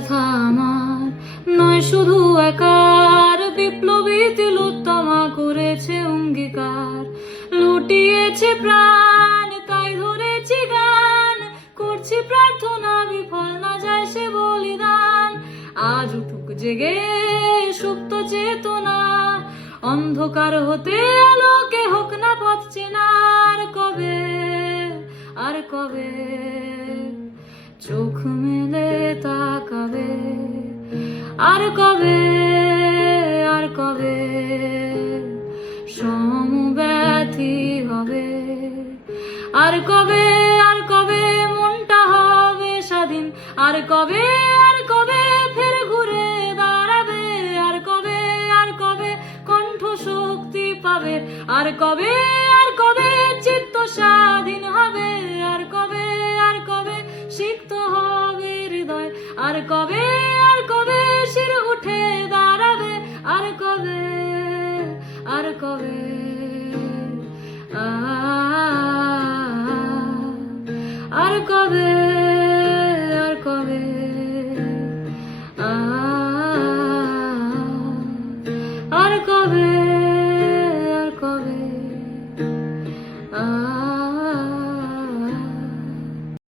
ব্যথা আমার নয় শুধু একার, বিপ্লবী তিলোত্তমা করেছে অঙ্গীকার, লুটিয়েছে প্রাণ তাই ধরেছি গান, করছি প্রার্থনা বিফল না যায় সে বলিদান। আজ উঠুক জেগে সুপ্ত চেতনা, অন্ধকার হতে আলোকে হোক না পথ চেনা। আর কবে, আর কবে চোখ মেলে তাকাবে, আর কবে, আর কবে সমব্যথী হবে, আর কবে, আর কবে মনটা হবে স্বাধীন, আর কবে, আর কবে ফের ঘুরে দাঁড়াবে, আর কবে, আর কবে কণ্ঠ শক্তি পাবে, আর কবে, আর কবে চিত্ত স্বাধীন হবে, আর কবে, আর কবে সিক্ত হবে হৃদয়, আর কবে।